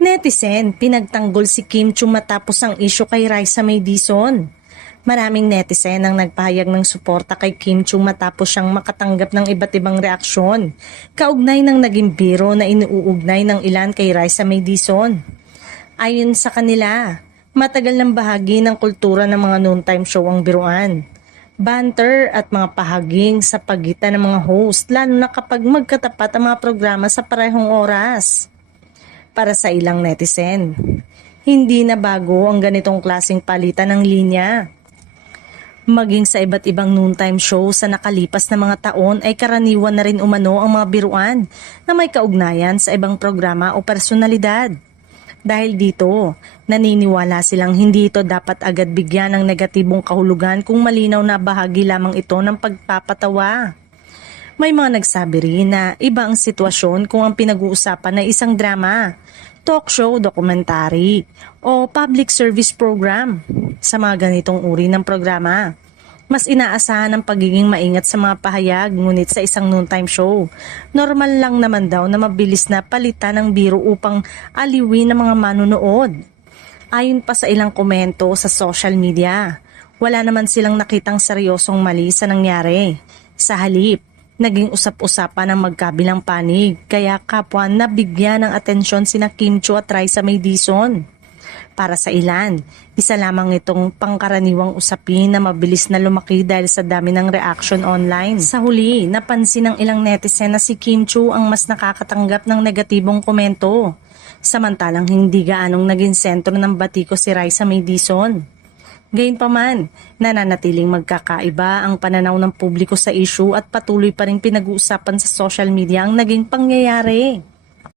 Netizen, pinagtanggol si Kim Chiu matapos ang isyu kay Raisa May Dizon. Maraming netizen ang nagpahayag ng suporta kay Kim Chiu matapos siyang makatanggap ng iba't ibang reaksyon. Kaugnay ng naging biro na inuugnay ng ilan kay Raisa May Dizon. Ayon sa kanila, matagal ng bahagi ng kultura ng mga noontime show ang biruan, banter at mga pahaging sa pagitan ng mga host, lalo na kapag magkatapat ang mga programa sa parehong oras. Para sa ilang netizen, hindi na bago ang ganitong klaseng palitan ng linya. Maging sa iba't ibang noontime show sa nakalipas na mga taon ay karaniwan na rin umano ang mga biruan na may kaugnayan sa ibang programa o personalidad. Dahil dito, naniniwala silang hindi ito dapat agad bigyan ng negatibong kahulugan kung malinaw na bahagi lamang ito ng pagpapatawa. May mga nagsabi rin na iba ang sitwasyon kung ang pinag-uusapan ay isang drama, talk show, dokumentary, o public service program. Sa mga ganitong uri ng programa, mas inaasahan ang pagiging maingat sa mga pahayag, ngunit sa isang noontime show, normal lang naman daw na mabilis na palitan ng biro upang aliwin ng mga manunood. Ayon pa sa ilang komento sa social media, wala naman silang nakitang seryosong mali sa nangyari. Sa halip, naging usap-usapan ang magkabilang panig, kaya kapwa nabigyan ng atensyon sina Kim Chiu at Raisa May Dizon. Para sa ilan, isa lamang itong pangkaraniwang usapin na mabilis na lumaki dahil sa dami ng reaction online. Sa huli, napansin ng ilang netizen na si Kim Chiu ang mas nakakatanggap ng negatibong komento, samantalang hindi gaanong naging sentro ng batiko si Raisa May Dizon. Gayunpaman, nananatiling magkakaiba ang pananaw ng publiko sa issue at patuloy pa ring pinag-uusapan sa social media ang naging pangyayari.